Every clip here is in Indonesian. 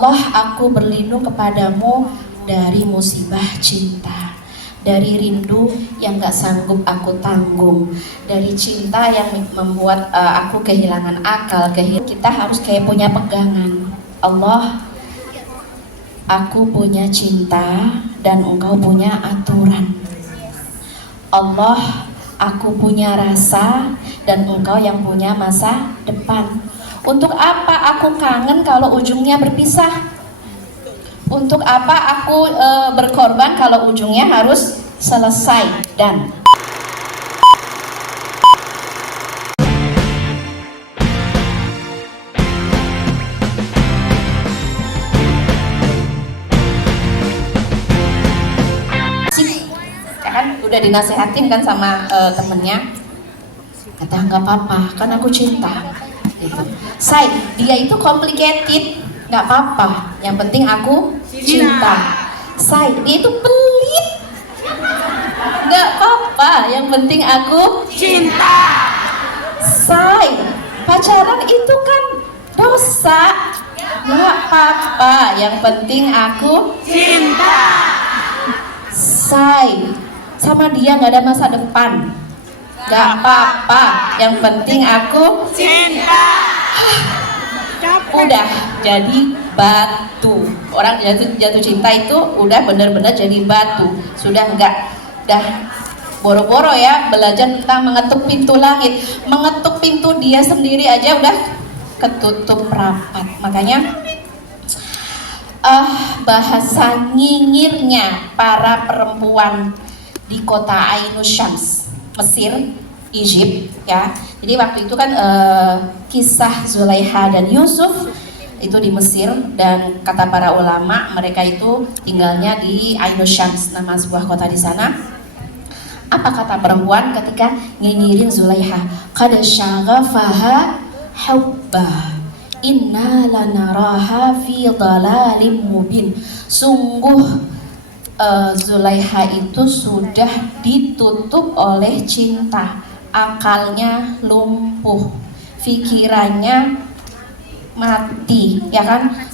Allah, aku berlindung kepadamu dari musibah cinta, dari rindu yang gak sanggup aku tanggung, dari cinta yang membuat aku kehilangan akal. Kita harus kayak punya pegangan. Allah, aku punya cinta dan engkau punya aturan. Allah, aku punya rasa dan engkau yang punya masa depan. Untuk apa aku kangen kalau ujungnya berpisah? Untuk apa aku berkorban kalau ujungnya harus selesai? Dan ya kan udah dinasehatin kan sama temennya, kata nggak apa-apa kan aku cinta gitu. Say, dia itu complicated, nggak apa-apa, yang penting aku cinta. Say, dia itu pelit, nggak apa-apa, yang penting aku cinta. Say, pacaran itu kan dosa, nggak apa-apa, yang penting aku cinta. Say, sama dia nggak ada masa depan, nggak apa-apa, yang penting aku cinta. Udah jadi batu. Orang jatuh cinta itu udah bener-bener jadi batu. Sudah dah boro-boro ya belajar tentang mengetuk pintu langit, mengetuk pintu dia sendiri aja udah ketutup rapat. Makanya bahasa nyinyirnya para perempuan di kota Ainus Syams, Mesir, Egypt ya. Jadi waktu itu kan kisah Zulaiha dan Yusuf itu di Mesir, dan kata para ulama mereka itu tinggalnya di Ainus Syams, nama sebuah kota di sana. Apa kata perempuan ketika nyinyirin Zulaiha? Qad syaghafaha hubba inna lanaraha fi dhalalim mubin. Sungguh Zulaiha itu sudah ditutup oleh cinta, akalnya lumpuh, pikirannya mati, ya kan?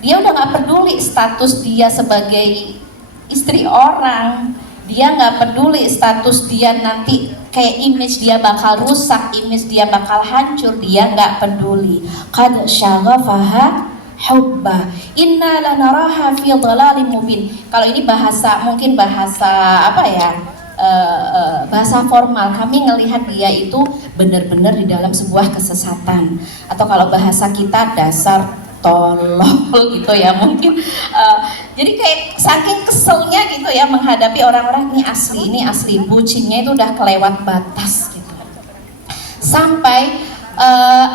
Dia udah nggak peduli status dia sebagai istri orang, dia nggak peduli status dia nanti kayak image dia bakal rusak, image dia bakal hancur, dia nggak peduli. Qad syaghafaha hubba inna lanaraha fi dhalalim mubin. Kalau ini bahasa, mungkin bahasa apa ya, bahasa formal, kami ngelihat dia itu benar-benar di dalam sebuah kesesatan, atau kalau bahasa kita dasar tolol gitu ya mungkin. Jadi kayak saking keselnya gitu ya menghadapi orang-orang ini asli bucinnya itu udah kelewat batas gitu. Sampai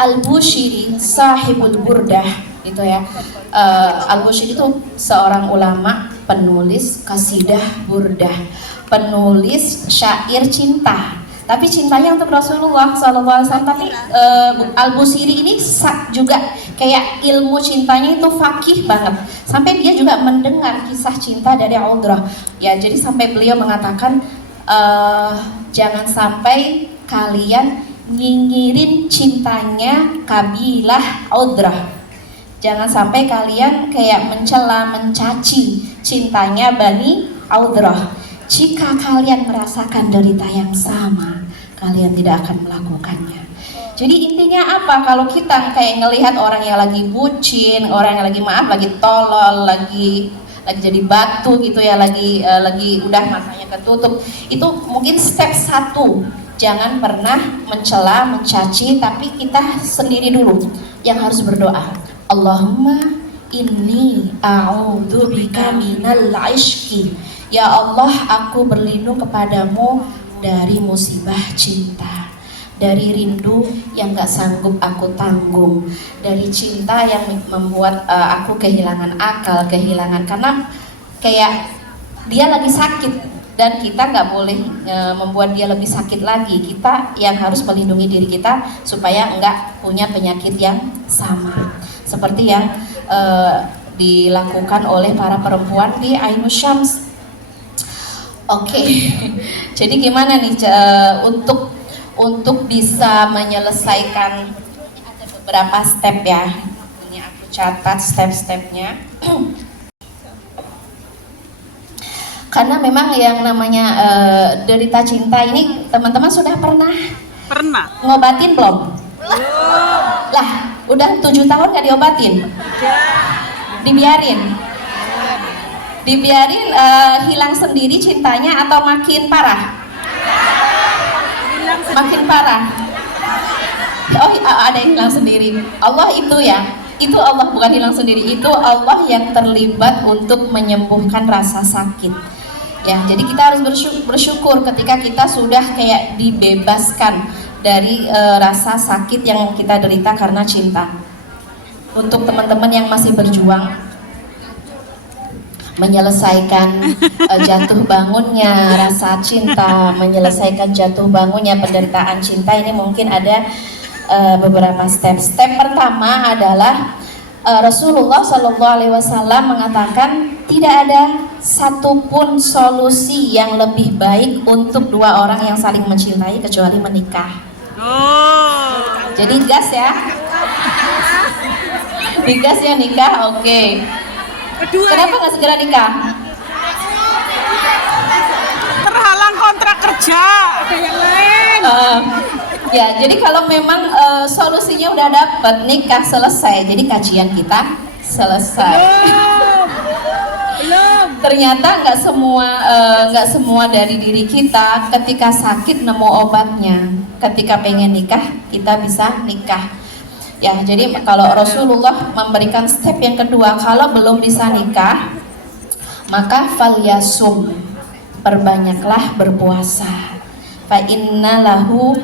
Al-Bushiri sahibul burdah gitu ya. Al-Bushiri itu seorang ulama, penulis kasidah burdah, penulis syair cinta, tapi cintanya untuk Rasulullah SAW. Tapi Al-Bushiri ini juga kayak ilmu cintanya itu fakih banget, sampai dia juga mendengar kisah cinta dari Audrah ya. Jadi sampai beliau mengatakan jangan sampai kalian nyinyirin cintanya kabilah Audrah, jangan sampai kalian kayak mencela, mencaci cintanya Bani Audrah. Jika kalian merasakan derita yang sama, kalian tidak akan melakukannya. Jadi intinya apa? Kalau kita kayak ngelihat orang yang lagi bucin, orang yang lagi lagi tolol, lagi jadi batu gitu ya, lagi udah matanya ketutup, itu mungkin step 1. Jangan pernah mencela, mencaci, tapi kita sendiri dulu yang harus berdoa. Allahumma inni a'udzubika minal ishqi. Ya Allah, aku berlindung kepadamu dari musibah cinta, dari rindu yang gak sanggup aku tanggung, dari cinta yang membuat aku kehilangan akal, karena kayak dia lagi sakit dan kita nggak boleh membuat dia lebih sakit lagi. Kita yang harus melindungi diri kita supaya nggak punya penyakit yang sama seperti yang dilakukan oleh para perempuan di Ainus Syams. Oke. Jadi gimana nih untuk bisa menyelesaikan, ada beberapa step ya. Ini aku catat step-stepnya. Karena memang yang namanya derita cinta ini teman-teman sudah pernah ngobatin belum? Lah, udah 7 tahun nggak diobatin? Dibiarin hilang sendiri cintanya atau makin parah? Makin parah. Oh, ada yang hilang sendiri. Allah itu ya, itu Allah, bukan hilang sendiri. Itu Allah yang terlibat untuk menyembuhkan rasa sakit. Ya, jadi kita harus bersyukur ketika kita sudah kayak dibebaskan dari rasa sakit yang kita derita karena cinta. Untuk teman-teman yang masih berjuang menyelesaikan jatuh bangunnya rasa cinta, menyelesaikan jatuh bangunnya penderitaan cinta, ini mungkin ada beberapa step. Step pertama adalah Rasulullah SAW mengatakan tidak ada satupun solusi yang lebih baik untuk dua orang yang saling mencintai kecuali menikah. Jadi gas ya, digas ya nikah, oke. Kenapa nggak segera nikah? Terhalang kontrak kerja, ada yang lain. Ya, jadi kalau memang solusinya udah dapet, nikah selesai, jadi kajian kita selesai. Belum. Ternyata nggak semua dari diri kita ketika sakit nemu obatnya. Ketika pengen nikah, kita bisa nikah. Ya, jadi kalau Rasulullah memberikan step yang kedua, kalau belum bisa nikah, maka falyasum, perbanyaklah berpuasa. Fa'innahu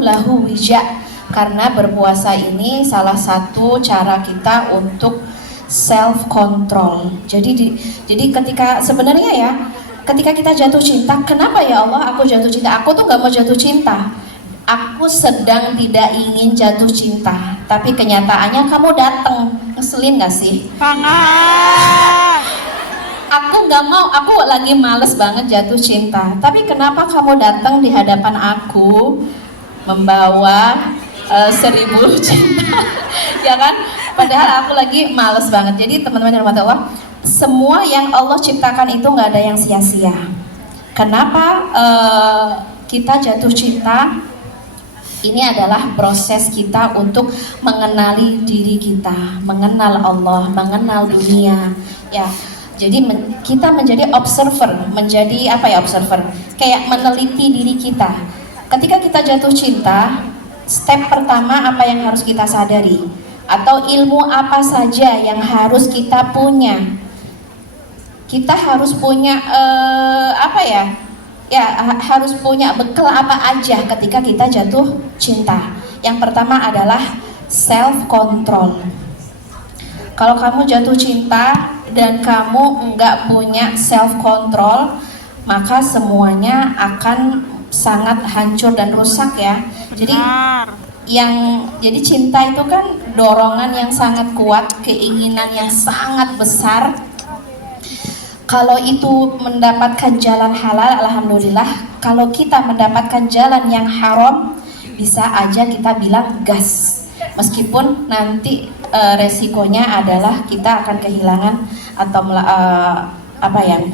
lahu wija, karena berpuasa ini salah satu cara kita untuk self control. Jadi ketika sebenarnya ya, ketika kita jatuh cinta, kenapa ya Allah aku jatuh cinta? Aku tuh nggak mau jatuh cinta. Aku sedang tidak ingin jatuh cinta, tapi kenyataannya kamu datang. Ngeselin gak sih? Sangat. Aku nggak mau, aku lagi males banget jatuh cinta, tapi kenapa kamu datang di hadapan aku membawa 1000 cinta? Ya kan? Padahal aku lagi males banget. Jadi teman-teman yang rahmat Allah, semua yang Allah ciptakan itu nggak ada yang sia-sia. Kenapa kita jatuh cinta? Ini adalah proses kita untuk mengenali diri kita, mengenal Allah, mengenal dunia. Ya, jadi kita menjadi observer, menjadi apa ya observer? Kayak meneliti diri kita. Ketika kita jatuh cinta, step pertama apa yang harus kita sadari? Atau ilmu apa saja yang harus kita punya? Kita harus punya apa ya? Ya, harus punya bekal apa aja ketika kita jatuh cinta. Yang pertama adalah self control. Kalau kamu jatuh cinta dan kamu nggak punya self control, maka semuanya akan sangat hancur dan rusak ya. Jadi cinta itu kan dorongan yang sangat kuat, keinginan yang sangat besar. Kalau itu mendapatkan jalan halal, alhamdulillah. Kalau kita mendapatkan jalan yang haram, bisa aja kita bilang gas. Meskipun nanti resikonya adalah kita akan kehilangan atau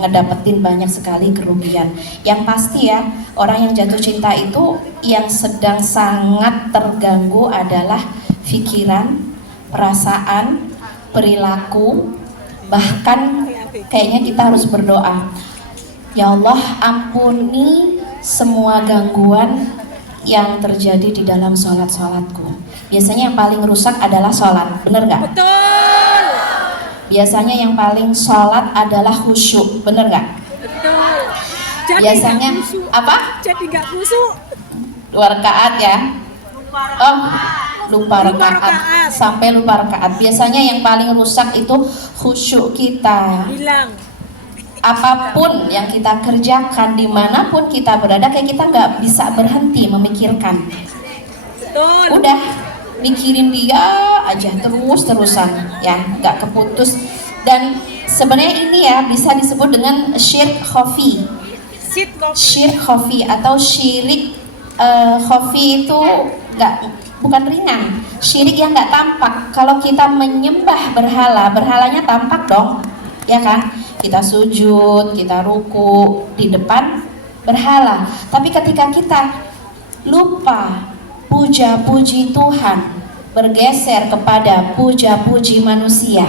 ngedapetin banyak sekali kerugian. Yang pasti ya, orang yang jatuh cinta itu yang sedang sangat terganggu adalah pikiran, perasaan, perilaku, bahkan kayaknya kita harus berdoa, ya Allah ampuni semua gangguan yang terjadi di dalam sholatku. Biasanya yang paling rusak adalah sholat, bener nggak? Betul. Biasanya yang paling sholat adalah khusyuk, bener nggak? Betul. Jadi Biasanya apa? Jadi nggak khusyuk. 2 rakaat ya? Lupa rakaat. Sampai lupa rakaat. Biasanya yang paling rusak itu khusyuk kita. Hilang. Apapun yang kita kerjakan, dimanapun kita berada, kayak kita nggak bisa berhenti memikirkan. Betul. Udah mikirin dia aja terus-terusan, ya nggak keputus. Dan sebenarnya ini ya bisa disebut dengan syirk khafi. Syirk khafi atau syirik khafi itu bukan ringan. Syirik yang nggak tampak. Kalau kita menyembah berhala, berhalanya tampak dong, ya kan? Kita sujud, kita ruku di depan berhala. Tapi ketika kita lupa puja-puji Tuhan, bergeser kepada puja-puji manusia.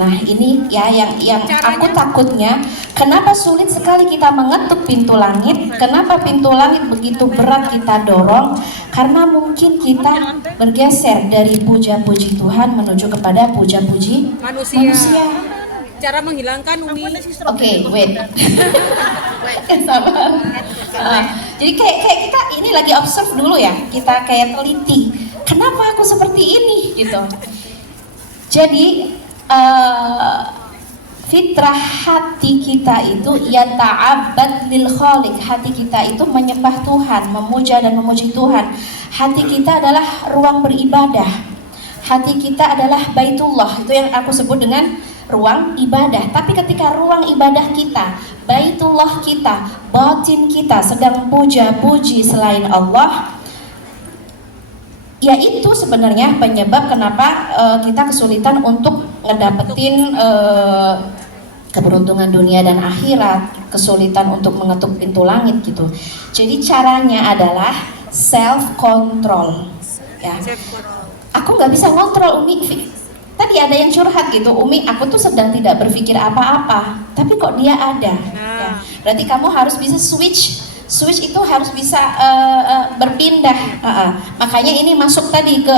Nah ini ya yang aku takutnya, kenapa sulit sekali kita mengetuk pintu langit, kenapa pintu langit begitu berat kita dorong, karena mungkin kita bergeser dari puja-puji Tuhan menuju kepada puja-puji manusia. Cara menghilangkan Umi. Oke, wait. Sabar. Jadi kayak kita ini lagi observe dulu ya, kita kayak teliti. Kenapa aku seperti ini gitu. Jadi fitrah hati kita itu ya ta'abbad lil khaliq. Hati kita itu menyembah Tuhan, memuja dan memuji Tuhan. Hati kita adalah ruang beribadah. Hati kita adalah baitullah. Itu yang aku sebut dengan ruang ibadah. Tapi ketika ruang ibadah kita, baitullah kita, batin kita sedang puja-puji selain Allah, ya itu sebenarnya penyebab kenapa kita kesulitan untuk ngedapetin keberuntungan dunia dan akhirat, kesulitan untuk mengetuk pintu langit gitu. Jadi caranya adalah self control ya. Aku nggak bisa ngontrol Umi. Tadi ada yang curhat gitu, Umi, aku tuh sedang tidak berpikir apa-apa, tapi kok dia ada. Ya. Berarti kamu harus bisa switch itu harus bisa berpindah. Makanya ini masuk tadi ke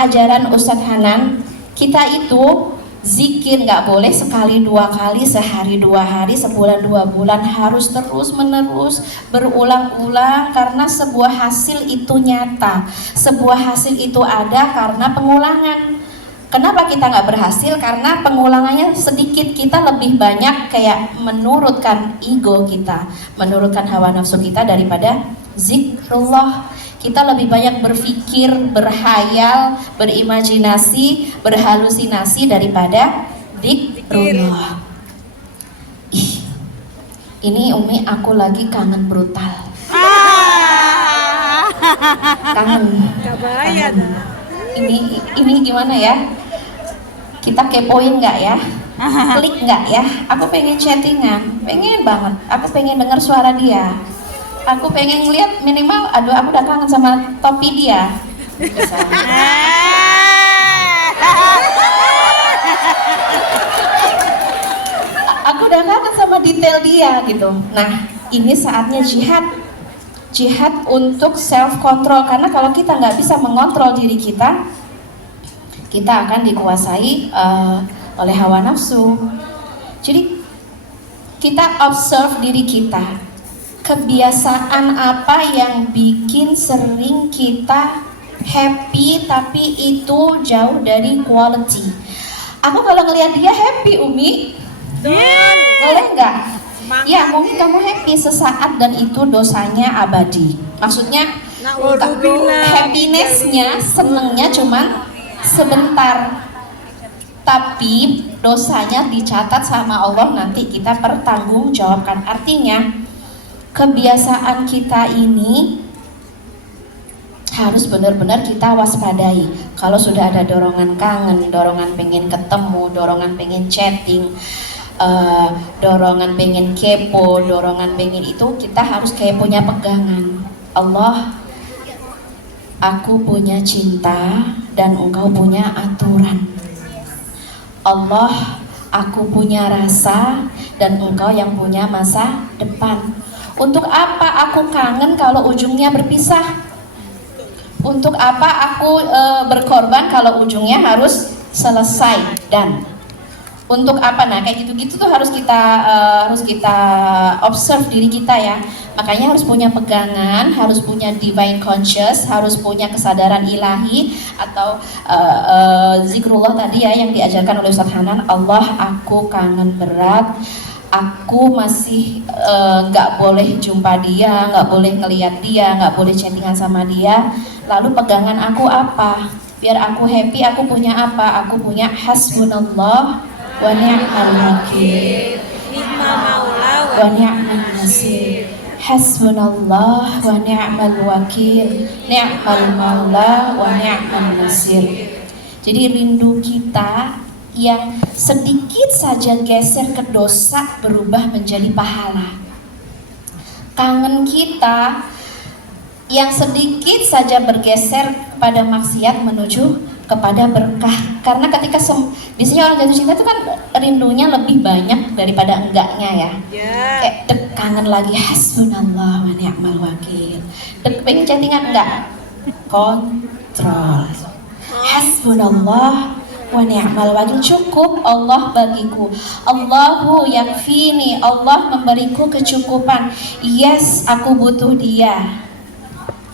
ajaran Ustadz Hanan. Kita itu zikir nggak boleh sekali dua kali, sehari dua hari, sebulan dua bulan, harus terus menerus berulang-ulang, karena sebuah hasil itu nyata, sebuah hasil itu ada karena pengulangan. Kenapa kita nggak berhasil? Karena pengulangannya sedikit, kita lebih banyak kayak menurutkan ego kita, menurutkan hawa nafsu kita daripada zikrullah. Kita lebih banyak berpikir, berhayal, berimajinasi, berhalusinasi daripada zikrullah. Ini Umi, aku lagi kangen brutal. Kangen. Ini gimana ya? Kita kepoin nggak ya? Klik nggak ya? Aku pengen chattingan, pengen banget. Aku pengen dengar suara dia. Aku pengen lihat minimal, aduh aku udah kangen sama topi dia. Aku udah kangen sama detail dia gitu. Nah, ini saatnya jihad untuk self control, karena kalau kita nggak bisa mengontrol diri kita akan dikuasai oleh hawa nafsu. Jadi kita observe diri kita, kebiasaan apa yang bikin sering kita happy tapi itu jauh dari quality. Aku kalau ngelihat dia happy Umi, boleh nggak? Ya mungkin kamu happy sesaat dan itu dosanya abadi. Maksudnya happinessnya, senengnya cuman sebentar, tapi dosanya dicatat sama Allah, nanti kita pertanggungjawabkan. Artinya kebiasaan kita ini harus benar-benar kita waspadai. Kalau sudah ada dorongan kangen, dorongan pengen ketemu, dorongan pengen chatting, dorongan pengen kepo, dorongan pengen itu, kita harus kayak punya pegangan. Allah, aku punya cinta dan engkau punya aturan. Allah, aku punya rasa dan engkau yang punya masa depan. Untuk apa aku kangen kalau ujungnya berpisah? Untuk apa aku berkorban kalau ujungnya harus selesai? Dan untuk apa? Nah kayak gitu-gitu tuh harus kita observe diri kita ya. Makanya harus punya pegangan, harus punya divine conscious, harus punya kesadaran ilahi atau zikrullah tadi ya yang diajarkan oleh Ustadz Hanan. Allah, aku kangen berat, aku masih nggak boleh jumpa dia, nggak boleh ngelihat dia, nggak boleh chattingan sama dia. Lalu pegangan aku apa? Biar aku happy, aku punya apa? Aku punya hasbunallah wa ni'mal wakil wa ni'mal nasir. Hasbunallah wa ni'mal wakil, ni'mal maula wa ni'mal nasir. Jadi rindu kita yang sedikit saja geser ke dosa berubah menjadi pahala. Kangen kita yang sedikit saja bergeser kepada maksiat menuju kepada berkah. Karena ketika biasanya orang jatuh cinta itu kan rindunya lebih banyak daripada enggaknya ya. Kayak kangen lagi, hasbunallah wa ni'mal wakil. Pengen chattingan enggak? Kontrol. Hasbunallah wa ni'mal wakil, cukup Allah bagiku. Allahu yakfini, Allah memberiku kecukupan. Yes, aku butuh Dia,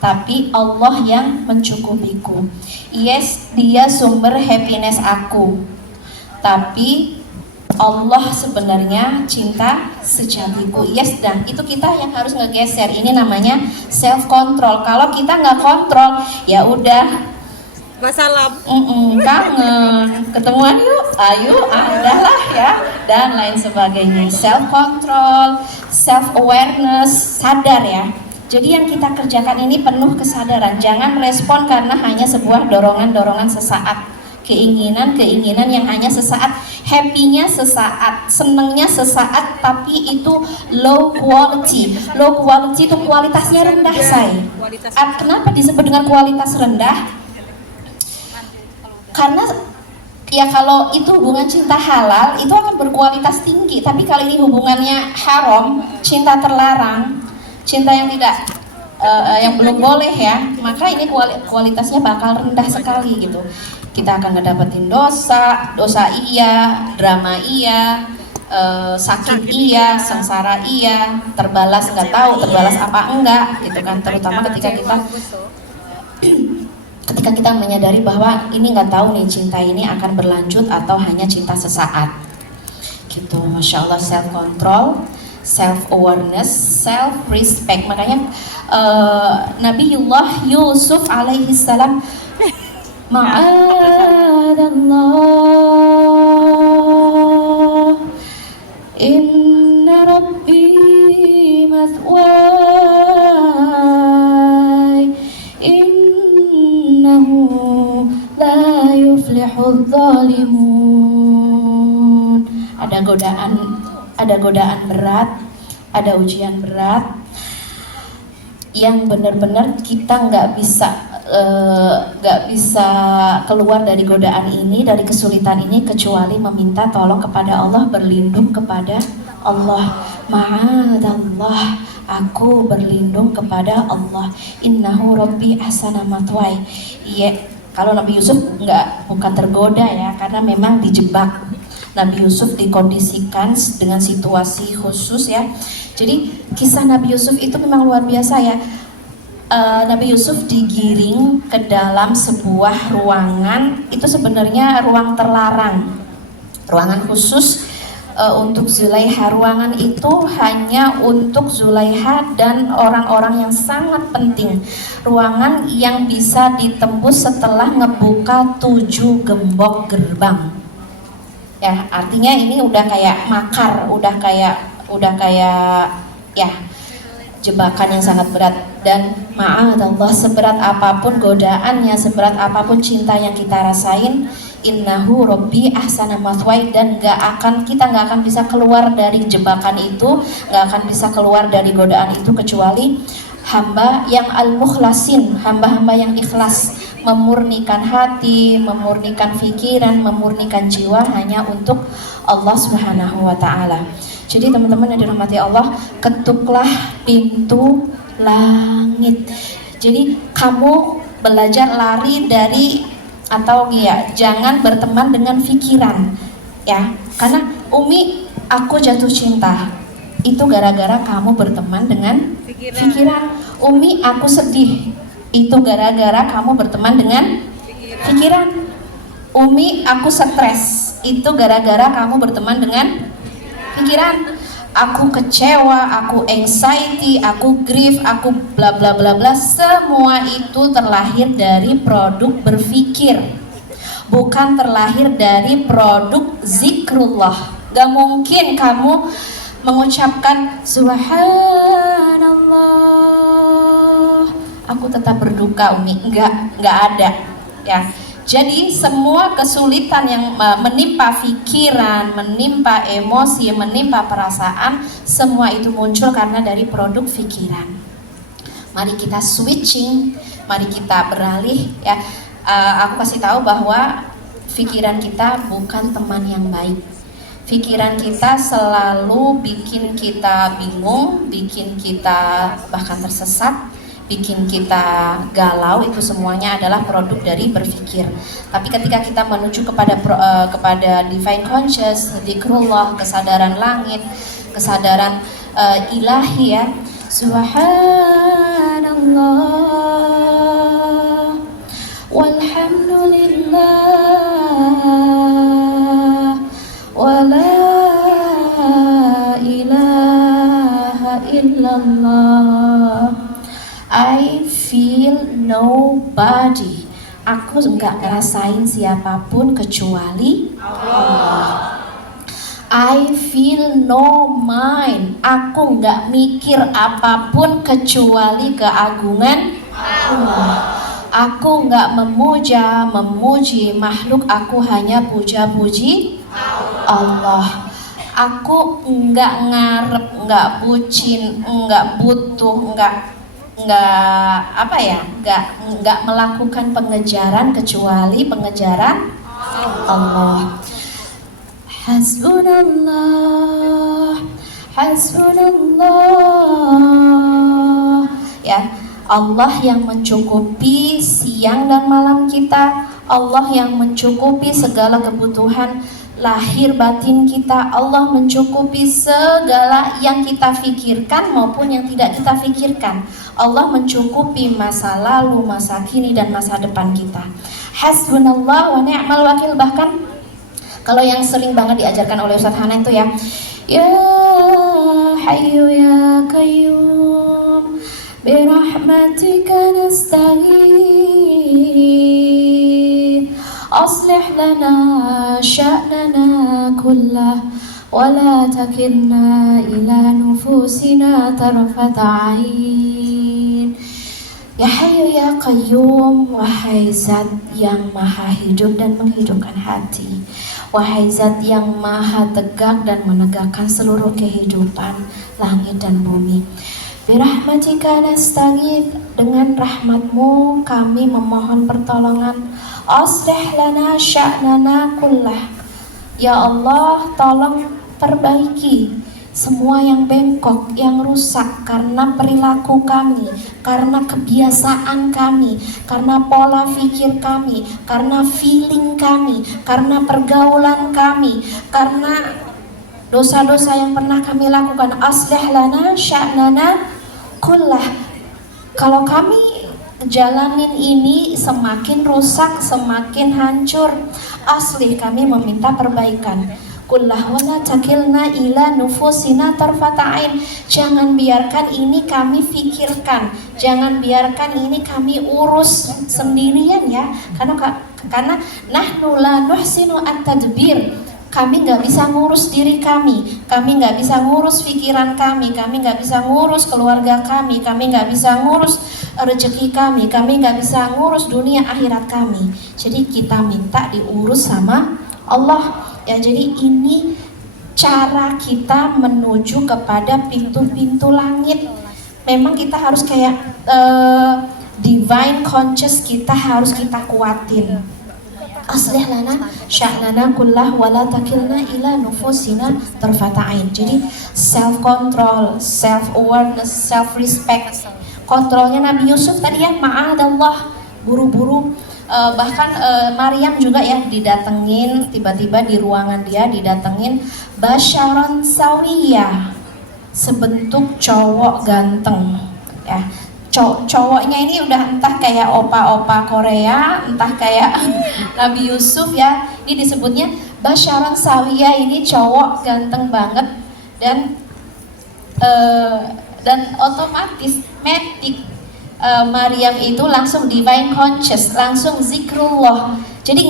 tapi Allah yang mencukupiku. Yes, Dia sumber happiness aku, tapi Allah sebenarnya cinta sejatiku. Yes, dan itu kita yang harus ngegeser. Ini namanya self control. Kalau kita nggak kontrol, ya udah Masalah. Kangen, ketemuan yuk, ayo, adalah ya, dan lain sebagainya. Self control, self awareness, sadar ya. Jadi yang kita kerjakan ini penuh kesadaran. Jangan respon karena hanya sebuah dorongan-dorongan sesaat, keinginan-keinginan yang hanya sesaat, happy-nya sesaat, senengnya sesaat, tapi itu low quality. Low quality itu kualitasnya rendah, say. Kenapa disebut dengan kualitas rendah? Karena ya kalau itu hubungan cinta halal itu akan berkualitas tinggi, tapi kalau ini hubungannya haram, cinta terlarang, cinta yang tidak yang belum boleh ya, maka ini kualitasnya bakal rendah sekali gitu. Kita akan ngedapetin dosa iya, drama iya, sakit iya, sengsara iya, terbalas nggak tahu terbalas apa enggak gitu kan. Terutama ketika kita menyadari bahwa ini nggak tahu nih cinta ini akan berlanjut atau hanya cinta sesaat gitu. Masya Allah, self control, self awareness, self respect. Makanya Nabiullah Yusuf alaihi salam, ma'adallah inna rabbi mathway innahu la yuflihul zalimun. Ada godaan berat, ada ujian berat yang benar-benar kita nggak bisa keluar dari godaan ini, dari kesulitan ini, kecuali meminta tolong kepada Allah, berlindung kepada Allah. Ma'adallah, aku berlindung kepada Allah. Innahu rabbi ahsana mathway. Iya, kalau Nabi Yusuf bukan tergoda ya, karena memang dijebak. Nabi Yusuf dikondisikan dengan situasi khusus ya. Jadi kisah Nabi Yusuf itu memang luar biasa ya. Nabi Yusuf digiring ke dalam sebuah ruangan, itu sebenarnya ruang terlarang, ruangan khusus untuk Zulaiha. Ruangan itu hanya untuk Zulaiha dan orang-orang yang sangat penting. Ruangan yang bisa ditembus setelah ngebuka 7 gembok gerbang. Ya, artinya ini udah kayak makar, udah kayak ya jebakan yang sangat berat. Dan ma'adallah, seberat apapun godaannya, seberat apapun cinta yang kita rasain, innahu rabbi ahsana mathway, dan kita nggak akan bisa keluar dari jebakan itu, nggak akan bisa keluar dari godaan itu kecuali hamba yang al-mukhlasin, hamba-hamba yang ikhlas, memurnikan hati, memurnikan pikiran, memurnikan jiwa hanya untuk Allah Subhanahu wa taala. Jadi teman-teman yang dirahmati Allah, ketuklah pintu langit. Jadi kamu belajar lari dari, atau ya jangan berteman dengan pikiran ya. Karena Umi, aku jatuh cinta itu gara-gara kamu berteman dengan pikiran. Umi, aku sedih itu gara-gara kamu berteman dengan pikiran. Umi, aku stres itu gara-gara kamu berteman dengan pikiran. Aku kecewa, aku anxiety, aku grief, aku bla bla bla bla, semua itu terlahir dari produk berpikir, bukan terlahir dari produk zikrullah. Gak mungkin kamu mengucapkan subhanallah aku tetap berduka Umi. Enggak ada ya. Jadi semua kesulitan yang menimpa pikiran, menimpa emosi, menimpa perasaan, semua itu muncul karena dari produk pikiran. Mari kita switching, mari kita beralih ya. Aku kasih tahu bahwa pikiran kita bukan teman yang baik. Pikiran kita selalu bikin kita bingung, bikin kita bahkan tersesat, bikin kita galau. Itu semuanya adalah produk dari berpikir. Tapi ketika kita menuju kepada divine conscious, zikrullah, kesadaran langit, kesadaran ilahi ya, subhanallah walhamdulillah wala ilaha illallah. I feel nobody. Aku enggak ngerasain siapapun kecuali Allah. I feel no mind. Aku enggak mikir apapun kecuali keagungan Allah. Aku enggak memuji makhluk. Aku hanya puja-puji Allah. Aku enggak ngarep, enggak bucin, enggak butuh, enggak melakukan pengejaran kecuali pengejaran Allah. Hasbunallah, hasbunallah. Ya, Allah yang mencukupi siang dan malam kita, Allah yang mencukupi segala kebutuhan lahir batin kita, Allah mencukupi segala yang kita pikirkan maupun yang tidak kita pikirkan. Allah mencukupi masa lalu, masa kini, dan masa depan kita. Hasbunallah wa ni'mal wakil. Bahkan kalau yang sering banget diajarkan oleh Ustaz Hana itu ya, ya hayyu ya qayyum birahmatika nastaghith aslih lana sya'nana kullah wala takilna ila nufusina tarfata ain. Ya Hayyu ya Qayyum, wahai Zat yang maha hidup dan menghidupkan hati, wahai Zat yang maha tegak dan menegakkan seluruh kehidupan langit dan bumi. Birahmatika nastaghith, dengan rahmatmu kami memohon pertolongan. Aslih lana sya'nana kullah, ya Allah tolong perbaiki semua yang bengkok, yang rusak karena perilaku kami, karena kebiasaan kami, karena pola pikir kami, karena feeling kami, karena pergaulan kami, karena dosa-dosa yang pernah kami lakukan. Aslih lana sya'nana kullah. Kalau kami jalanin ini semakin rusak, semakin hancur, aslih, kami meminta perbaikan. Kullah wala takilna ila nufusina tarfata ain. Jangan biarkan ini kami pikirkan, jangan biarkan ini kami urus sendirian ya. Karena nahnu la nuhsinu at-tadbir. Kami nggak bisa ngurus diri kami nggak bisa ngurus pikiran kami nggak bisa ngurus keluarga kami nggak bisa ngurus rezeki kami nggak bisa ngurus dunia akhirat kami. Jadi kita minta diurus sama Allah. Ya, jadi ini cara kita menuju kepada pintu-pintu langit. Memang kita harus kayak divine conscious, kita harus kita kuatin. Aslih lana sya'nana kullah wala takilna ila nufusina tarfata ain. Jadi self control, self awareness, self respect. Kontrolnya Nabi Yusuf tadi ya, ma'adallah, buru-buru. Bahkan Maryam juga ya didatengin, tiba-tiba di ruangan dia didatengin basyaran sawiyah, sebentuk cowok ganteng ya. Cowoknya ini udah entah kayak opa-opa Korea, entah kayak Nabi Yusuf ya. Ini disebutnya basyaran sawiyah, ini cowok ganteng banget dan otomatis metik Maryam itu langsung divine conscious, langsung zikrullah. Jadi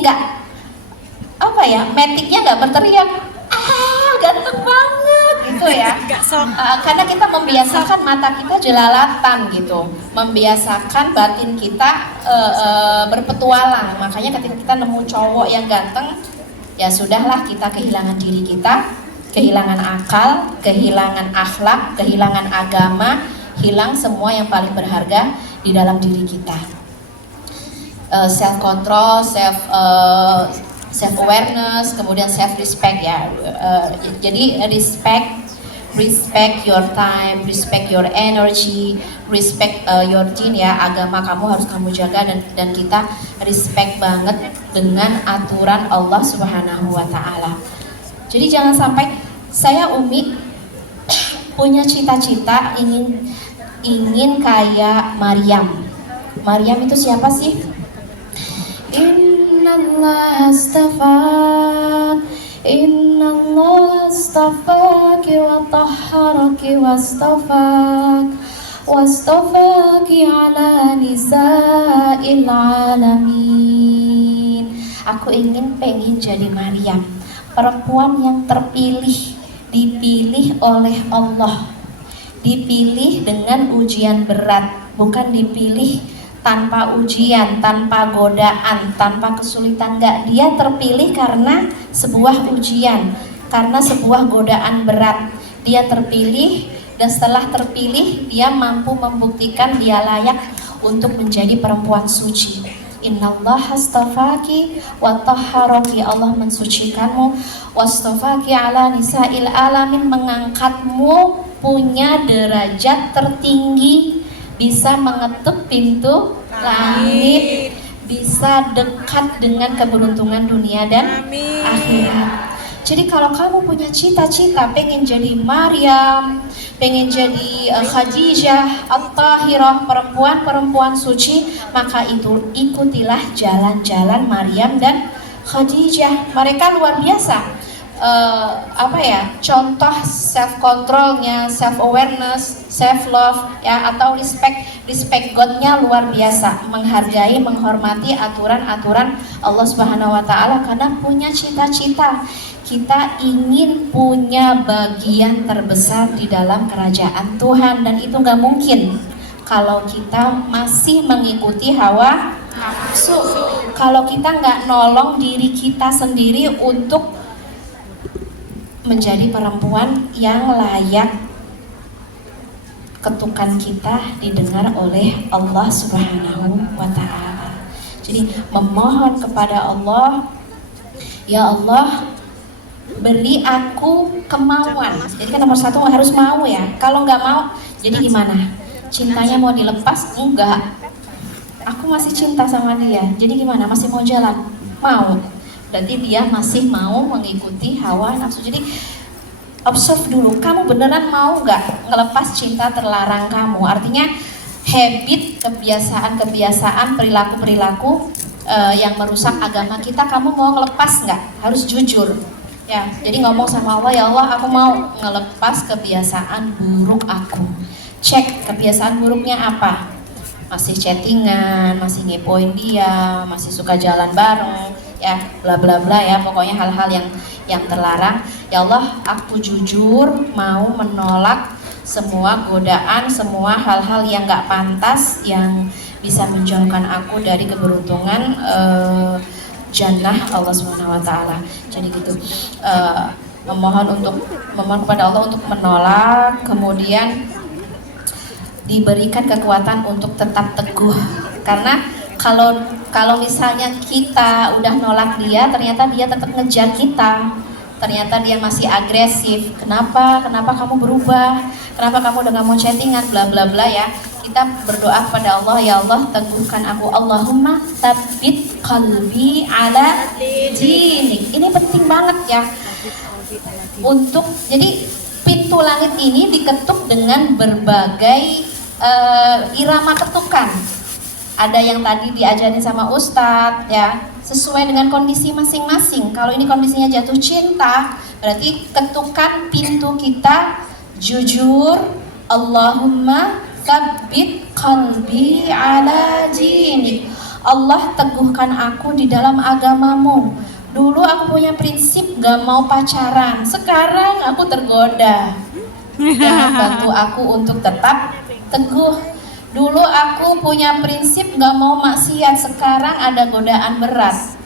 metiknya nggak berteriak, ganteng banget gitu ya. Karena kita membiasakan mata kita jelalatan gitu, membiasakan batin kita berpetualang. Makanya ketika kita nemu cowok yang ganteng, ya sudahlah, kita kehilangan diri kita, kehilangan akal, kehilangan akhlak, kehilangan agama, hilang semua yang paling berharga di dalam diri kita. Self control, self awareness, kemudian self respect ya. Jadi respect your time, respect your energy, respect your deen ya. Agama kamu harus kamu jaga, dan kita respect banget dengan aturan Allah Subhanahu wa taala. Jadi jangan sampai saya Umi punya cita-cita ingin kayak Maryam. Maryam itu siapa sih? Innallaha astafaki wa tahharaki wastafaki ala nisa'il alamin. Aku pengen jadi Maryam, perempuan yang terpilih, dipilih oleh Allah, dipilih dengan ujian berat, bukan dipilih tanpa ujian, tanpa godaan, tanpa kesulitan. Enggak, dia terpilih karena sebuah ujian, karena sebuah godaan berat. Dia terpilih, dan setelah terpilih dia mampu membuktikan dia layak untuk menjadi perempuan suci. Innallaha astafaki wa tahharaki, Allah mensucikanmu, wastafaki ala nisa'il alamin, mengangkatmu, punya derajat tertinggi, bisa mengetuk pintu langit, bisa dekat dengan keberuntungan dunia dan akhirat. Jadi kalau kamu punya cita-cita pengen jadi Maryam, pengen jadi Khadijah At-Tahirah, perempuan-perempuan suci, maka itu ikutilah jalan-jalan Maryam dan Khadijah. Mereka luar biasa. Contoh self controlnya, self awareness, self love ya, atau respect God-nya luar biasa, menghargai, menghormati aturan-aturan Allah Subhanahu wa taala karena punya cita-cita. Kita ingin punya bagian terbesar di dalam kerajaan Tuhan, dan itu nggak mungkin kalau kita masih mengikuti hawa nafsu, kalau kita nggak nolong diri kita sendiri untuk menjadi perempuan yang layak ketukan kita didengar oleh Allah Subhanahu wa taala. Jadi memohon kepada Allah, ya Allah, beri aku kemauan. Jadi kan nomor satu harus mau ya. Kalau nggak mau, jadi gimana? Cintanya mau dilepas? Enggak. Aku masih cinta sama dia. Jadi gimana? Masih mau jalan? Mau. Berarti dia masih mau mengikuti hawa nafsu. Jadi observe dulu, kamu beneran mau nggak ngelepas cinta terlarang kamu? Artinya habit, kebiasaan, perilaku yang merusak agama kita, kamu mau ngelepas nggak? Harus jujur. Ya, jadi ngomong sama Allah, ya Allah, aku mau ngelepas kebiasaan buruk aku. Cek kebiasaan buruknya apa? Masih chattingan, masih ngepoin dia, masih suka jalan bareng, ya bla bla bla ya, pokoknya hal-hal yang terlarang. Ya Allah, aku jujur mau menolak semua godaan, semua hal-hal yang gak pantas yang bisa menjauhkan aku dari keberuntungan jannah Allah Subhanahu wa taala. Jadi gitu. Memohon kepada Allah untuk menolak, kemudian diberikan kekuatan untuk tetap teguh. Karena kalau misalnya kita udah nolak dia, ternyata dia tetap ngejar kita, ternyata dia masih agresif. Kenapa kamu berubah? Kenapa kamu udah gak mau chattingan? Bla bla bla ya. Kita berdoa kepada Allah, ya Allah, teguhkan aku. Allahumma tsabbit qalbi ala dinik. Ini penting banget ya. Jadi pintu langit ini diketuk dengan berbagai irama ketukan. Ada yang tadi diajarin sama Ustadz ya, sesuai dengan kondisi masing-masing. Kalau ini kondisinya jatuh cinta, berarti ketukan pintu kita jujur. Allahumma tsabbit qalbi ala dinik. Allah, teguhkan aku di dalam agamamu. Dulu aku punya prinsip gak mau pacaran, sekarang aku tergoda. ya, bantu aku untuk tetap teguh. Dulu aku punya prinsip gak mau maksiat, sekarang ada godaan berat.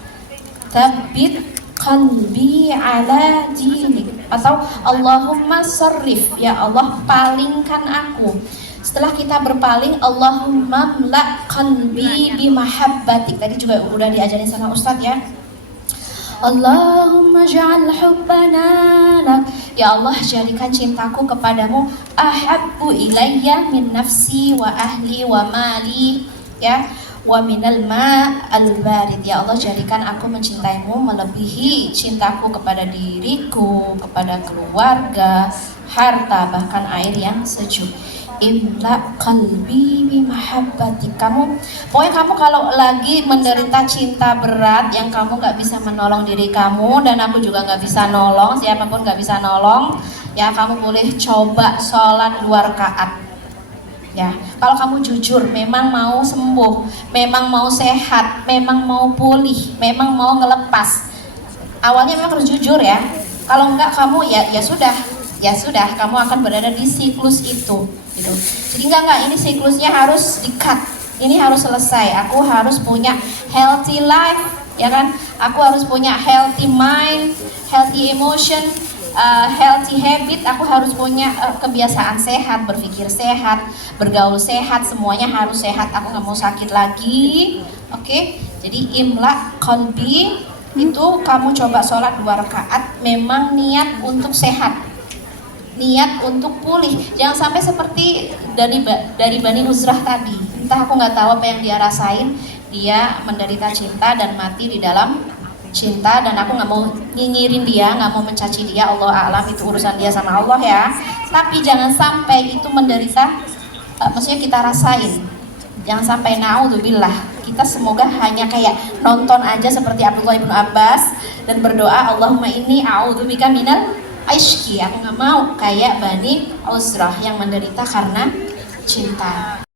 Tabit qalbi ala dinik, atau Allahumma sarrif, ya Allah palingkan aku. Setelah kita berpaling, Allahumma mla qalbi bimahabbatik. Tadi juga udah diajarin sama Ustadz ya. Allahumma ja'al hubbana lak, ya Allah jadikan cintaku kepadamu ahabbu ilayya min nafsi wa ahli wa mali, ya, wa minal ma al barid, ya Allah jadikan aku mencintaimu melebihi cintaku kepada diriku, kepada keluarga, harta, bahkan air yang sejuk. Imla qalbi bimahabbatik. Pokoknya kamu kalau lagi menderita cinta berat yang kamu gak bisa menolong diri kamu, dan aku juga gak bisa nolong, siapapun gak bisa nolong, ya kamu boleh coba sholat 2 rakaat. Ya, kalau kamu jujur, memang mau sembuh, memang mau sehat, memang mau pulih, memang mau ngelepas. Awalnya memang harus jujur ya. Kalau enggak kamu ya sudah, kamu akan berada di siklus itu, gitu. Jadi enggak, ini siklusnya harus di-cut. Ini harus selesai. Aku harus punya healthy life, ya kan? Aku harus punya healthy mind, healthy emotion, healthy habit. Aku harus punya kebiasaan sehat, berpikir sehat, bergaul sehat, semuanya harus sehat. Aku nggak mau sakit lagi. Oke? Jadi imla qalbi itu kamu coba sholat 2 rakaat, memang niat untuk sehat, niat untuk pulih. Jangan sampai seperti dari Bani Uzrah tadi. Entah aku nggak tahu apa yang dia rasain. Dia menderita cinta dan mati di dalam cinta, dan aku nggak mau nyinyirin dia, nggak mau mencaci dia. Allah a'lam, itu urusan dia sama Allah ya. Tapi jangan sampai itu menderita, maksudnya kita rasain. Jangan sampai, naudzubillah. Kita semoga hanya kayak nonton aja seperti Abdullah ibnu Abbas dan berdoa, Allahumma inni a'udzubika minal aishki. Aku nggak mau kayak Bani Uzrah yang menderita karena cinta.